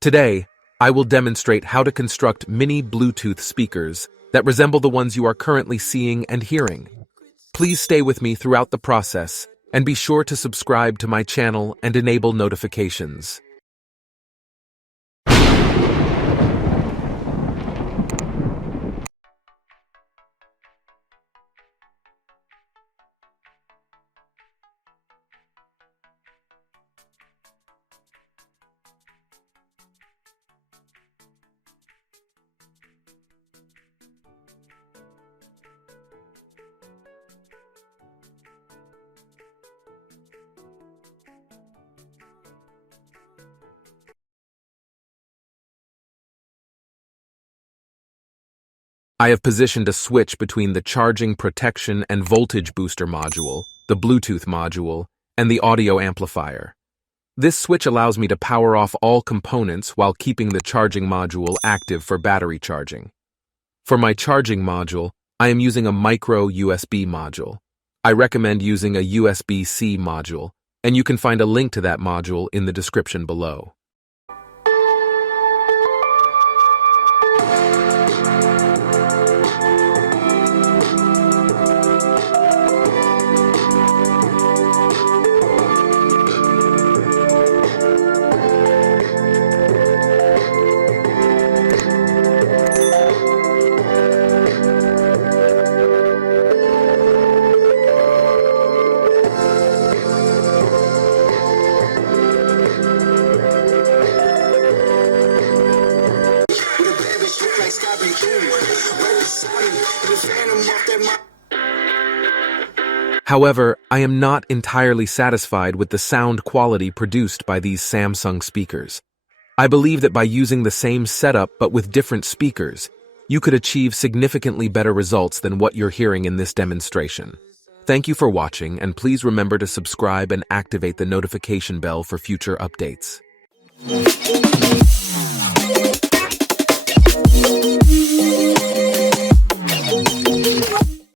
Today, I will demonstrate how to construct mini Bluetooth speakers that resemble the ones you are currently seeing and hearing. Please stay with me throughout the process and be sure to subscribe to my channel and enable notifications. I have positioned a switch between the charging protection and voltage booster module, the Bluetooth module, and the audio amplifier. This switch allows me to power off all components while keeping the charging module active for battery charging. For my charging module, I am using a micro USB module. I recommend using a USB-C module, and you can find a link to that module in the description below. However, I am not entirely satisfied with the sound quality produced by these Samsung speakers. I believe that by using the same setup but with different speakers, you could achieve significantly better results than what you're hearing in this demonstration. Thank you for watching, and please remember to subscribe and activate the notification bell for future updates.